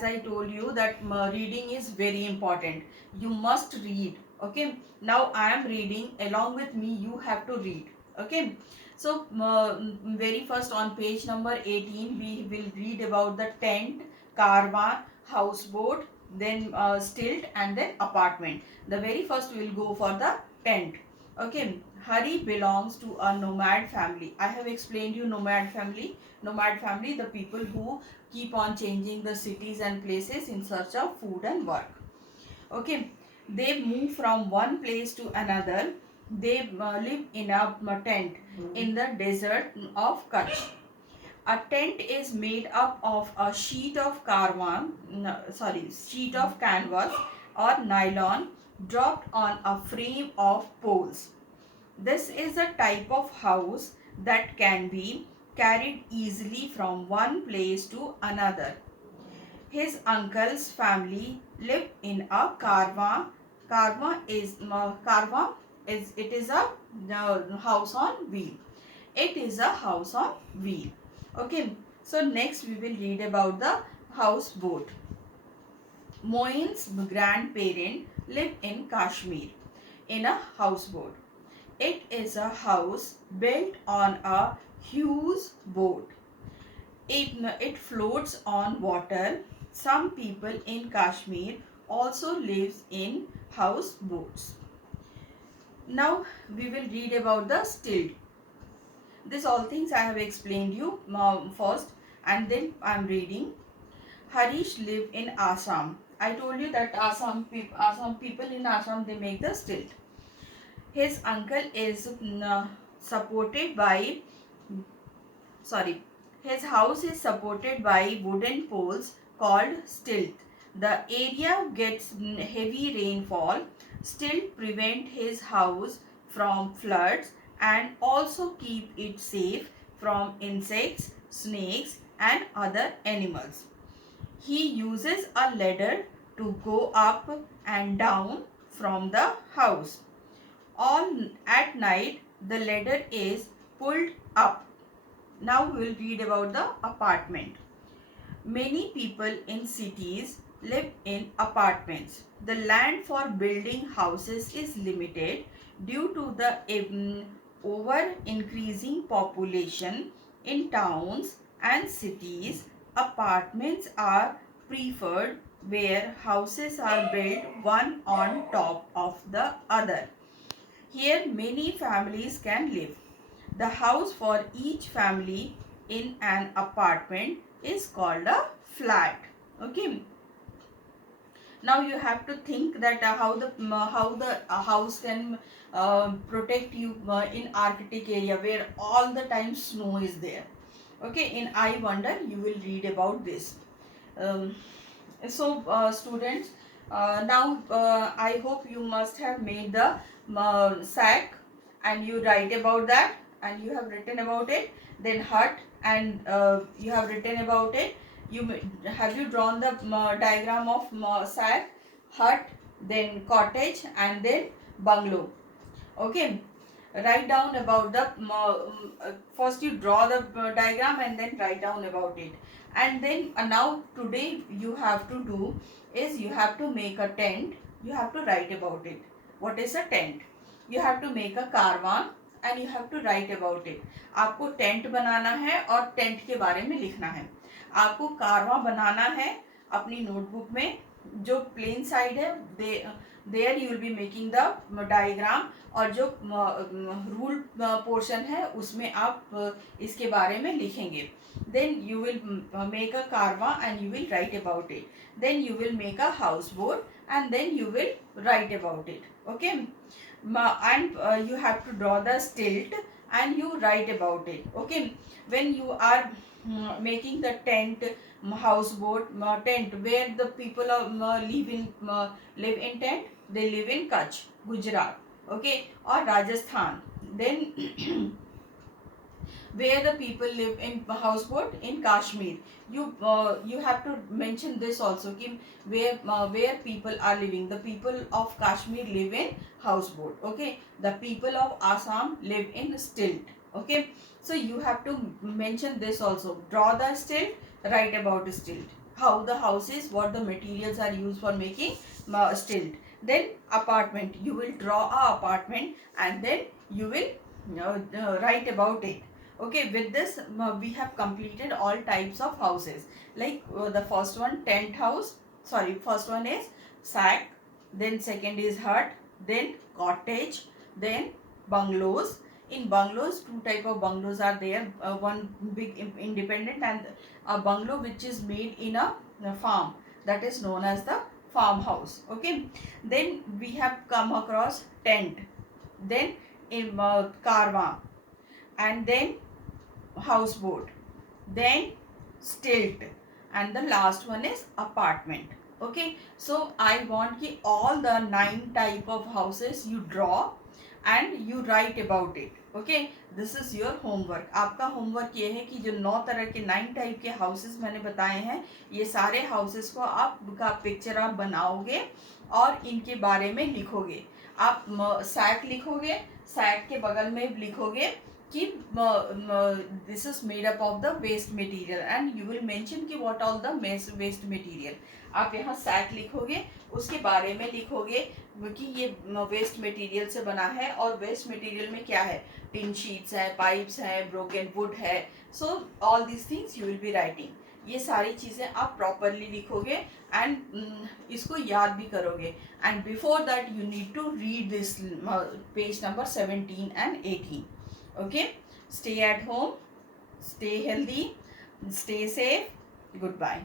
as I told you that reading is very important. You must read. Okay. Now I am reading. Along with me, you have to read. Okay. So very first on page number 18, we will read about the tent, caravan, houseboat, then stilt, and then apartment. The very first we will go for the tent. Okay. Hari belongs to a nomad family. I have explained you nomad family. Nomad family, the people who keep on changing the cities and places in search of food and work. Okay. They move from one place to another. They live in a tent in the desert of Kutch. A tent is made up of a sheet of sheet of canvas or nylon dropped on a frame of poles. This is a type of house that can be carried easily from one place to another. His uncle's family lived in a karwa. Karwa is it is a house on wheel. It is a house on wheel. Okay. So next we will read about the houseboat. Moin's grandparent lived in Kashmir in a houseboat. It is a house built on a huge boat. It floats on water. Some people in Kashmir also lives in houseboats. Now we will read about the stilt. This all things I have explained you first, and then I am reading. Harish live in Assam. I told you that Assam people in Assam, they make the stilt. His uncle is supported by sorry his house is supported by wooden poles called stilt. The area gets heavy rainfall. Stilt prevent his house from floods and also keep it safe from insects, snakes and other animals. He uses a ladder to go up and down from the house. All at night the ladder is pulled up. Now we will read about the apartment. Many people in cities live in apartments. The land for building houses is limited due to the over increasing population in towns and cities. Apartments are preferred where houses are built one on top of the other. Here many families can live. The house for each family in an apartment is called a flat. Okay. Now you have to think that how the house can protect you in Arctic area where all the time snow is there. Okay. In I Wonder you will read about this. Um, students, now I hope you must have made the sack and you write about that and you have written about it. Then hut, and you have written about it. Have you drawn the diagram of sack, hut, then cottage and then bungalow. Okay. Write down about the first you draw the diagram and then write down about it. And then now today you have to do is you have to make a tent. You have to write about it. What is a tent? You have to make a caravan and you have to write about it. आपको tent बनाना है और tent के बारे में लिखना है. आपको कारवा बनाना है अपनी नोटबुक में. जो प्लेन साइड है there you will be making the diagram, और जो रूल पोर्शन है उसमें आप इसके बारे में लिखेंगे. Then you will make a caravan and you will write about it. Then you will make a houseboat and then you will write about it. Okay. And you have to draw the stilt and you write about it. Okay. When you are making the tent, houseboat, tent where the people live in tent, they live in Kutch, Gujarat. Okay. Or Rajasthan. Then where the people live in houseboat in Kashmir. You have to mention this also कि where people are living. The people of Kashmir live in houseboat. Okay. The people of Assam live in stilt. Okay. So you have to mention this also. Draw the stilt, write about stilt. how the house is, what the materials are used for making stilt. Then apartment, you will draw a apartment and then you will write about it. Okay, with this we have completed all types of houses. Like the first one, tent house, sorry, first one is sack, then second is hut, then cottage, then bungalows. In bungalows, two type of bungalows are there. One big independent, and a bungalow which is made in a farm, that is known as the farmhouse. Okay, then we have come across tent, then in caravan, and then houseboat, then stilt, and the last one is apartment. Okay, so I want ki all the 9 type of houses you draw and you write about it. Okay, this is your homework. आपका homework ये है कि जो 9 तरह के 9 type के houses मैंने बताए हैं, ये सारे houses को आपका पिक्चर आप बनाओगे और इनके बारे में लिखोगे. आप सैक लिखोगे, सैक के बगल में लिखोगे कि this is made up of the waste material, and you will mention कि what all the waste material. आप यहाँ सैक लिखोगे, उसके बारे में लिखोगे कि ये वेस्ट मटेरियल से बना है, और वेस्ट मटेरियल में क्या है, टिन शीट्स है, पाइप्स है, ब्रोकन वुड है. So all this things you will be writing. ये सारी चीज़ें आप प्रॉपरली लिखोगे एंड इसको याद भी करोगे. And before that you need to read this page number 17 and 18. Okay, stay at home, stay healthy, stay safe. Goodbye.